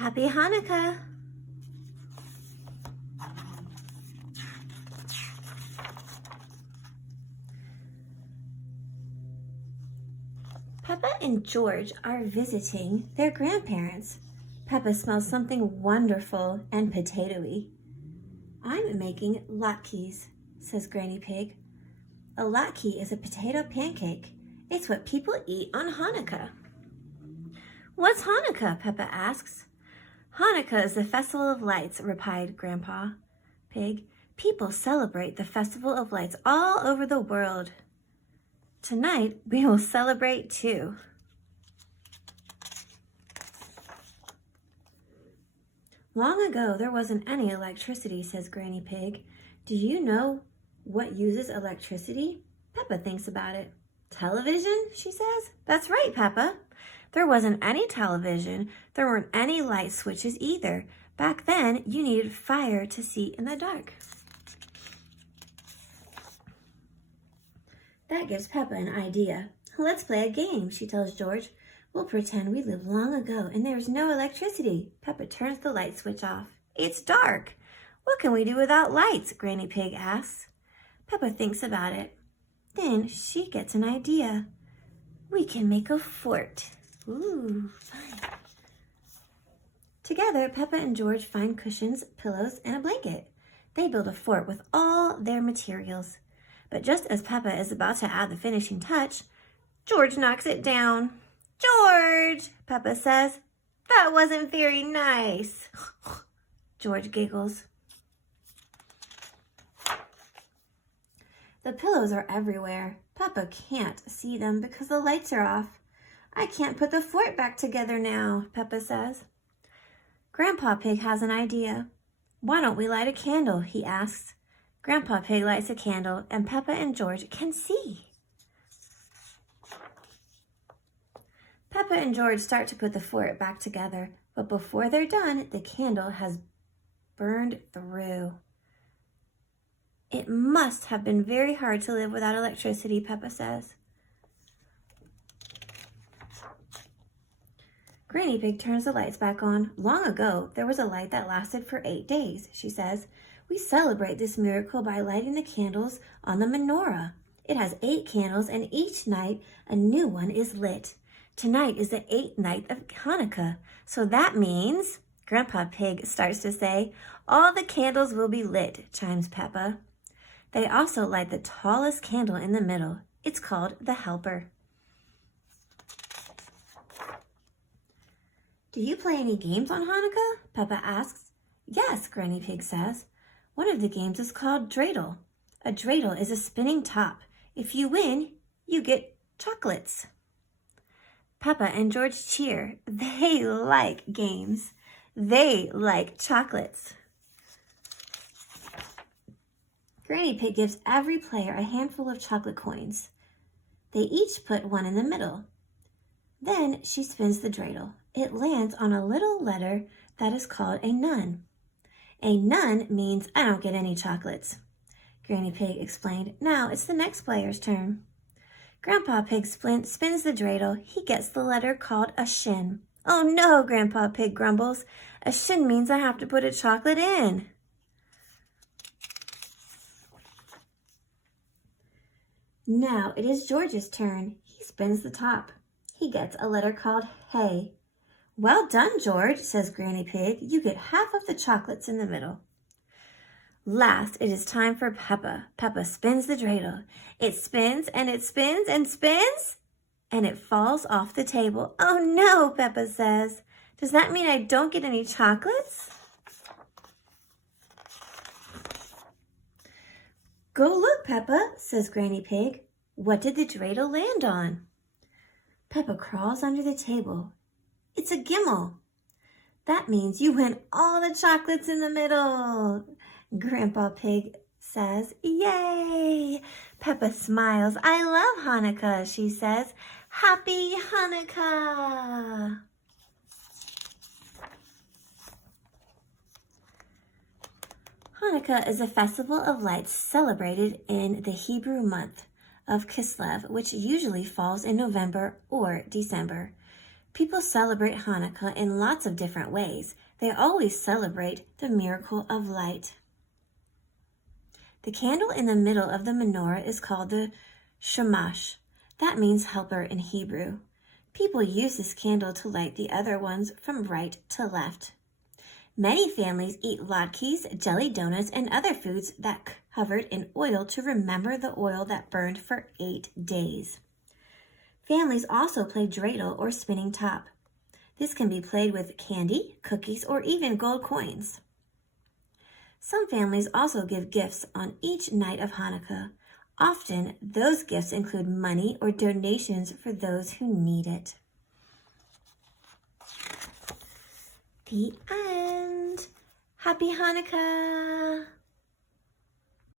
Happy Hanukkah! Peppa and George are visiting their grandparents. Peppa smells something wonderful and potatoey. I'm making latkes, says Granny Pig. A latke is a potato pancake. It's what people eat on Hanukkah. What's Hanukkah? Peppa asks. Hanukkah is the festival of lights, replied Grandpa Pig. People celebrate the festival of lights all over the world. Tonight, we will celebrate too. Long ago, there wasn't any electricity, says Granny Pig. Do you know what uses electricity? Peppa thinks about it. Television, she says. That's right, Peppa. There wasn't any television. There weren't any light switches either. Back then, you needed fire to see in the dark. That gives Peppa an idea. Let's play a game, she tells George. We'll pretend we lived long ago and there's no electricity. Peppa turns the light switch off. It's dark. What can we do without lights? Granny Pig asks. Peppa thinks about it. Then she gets an idea. We can make a fort. Ooh, fun. Together, Peppa and George find cushions, pillows, and a blanket. They build a fort with all their materials. But just as Peppa is about to add the finishing touch, George knocks it down. George, Peppa says, that wasn't very nice. George giggles. The pillows are everywhere. Peppa can't see them because the lights are off. I can't put the fort back together now, Peppa says. Grandpa Pig has an idea. Why don't we light a candle, he asks. Grandpa Pig lights a candle and Peppa and George can see. Peppa and George start to put the fort back together, but before they're done, the candle has burned through. It must have been very hard to live without electricity, Peppa says. Granny Pig turns the lights back on. Long ago, there was a light that lasted for 8 days, she says. We celebrate this miracle by lighting the candles on the menorah. It has 8 candles, and each night a new one is lit. Tonight is the 8th night of Hanukkah, so that means, Grandpa Pig starts to say, all the candles will be lit, chimes Peppa. They also light the tallest candle in the middle. It's called the helper. Do you play any games on Hanukkah? Peppa asks. Yes, Granny Pig says. One of the games is called Dreidel. A dreidel is a spinning top. If you win, you get chocolates. Peppa and George cheer. They like games. They like chocolates. Granny Pig gives every player a handful of chocolate coins. They each put one in the middle. Then she spins the dreidel. It lands on a little letter that is called a nun. A nun means I don't get any chocolates. Granny Pig explained. Now it's the next player's turn. Grandpa Pig spins the dreidel. He gets the letter called a shin. Oh no, Grandpa Pig grumbles. A shin means I have to put a chocolate in. Now it is George's turn. He spins the top. He gets a letter called hey. Well done, George, says Granny Pig. You get half of the chocolates in the middle. Last, it is time for Peppa. Peppa spins the dreidel. It spins and it spins and spins, and it falls off the table. Oh no, Peppa says. Does that mean I don't get any chocolates? Go look, Peppa, says Granny Pig. What did the dreidel land on? Peppa crawls under the table. It's a gimel. That means you win all the chocolates in the middle. Grandpa Pig says, yay! Peppa smiles. I love Hanukkah, she says. Happy Hanukkah! Hanukkah is a festival of lights celebrated in the Hebrew month of Kislev, which usually falls in November or December. People celebrate Hanukkah in lots of different ways. They always celebrate the miracle of light. The candle in the middle of the menorah is called the shamash. That means helper in Hebrew. People use this candle to light the other ones from right to left. Many families eat latkes, jelly donuts, and other foods that covered in oil to remember the oil that burned for 8 days. Families also play dreidel or spinning top. This can be played with candy, cookies, or even gold coins. Some families also give gifts on each night of Hanukkah. Often, those gifts include money or donations for those who need it. The end. Happy Hanukkah!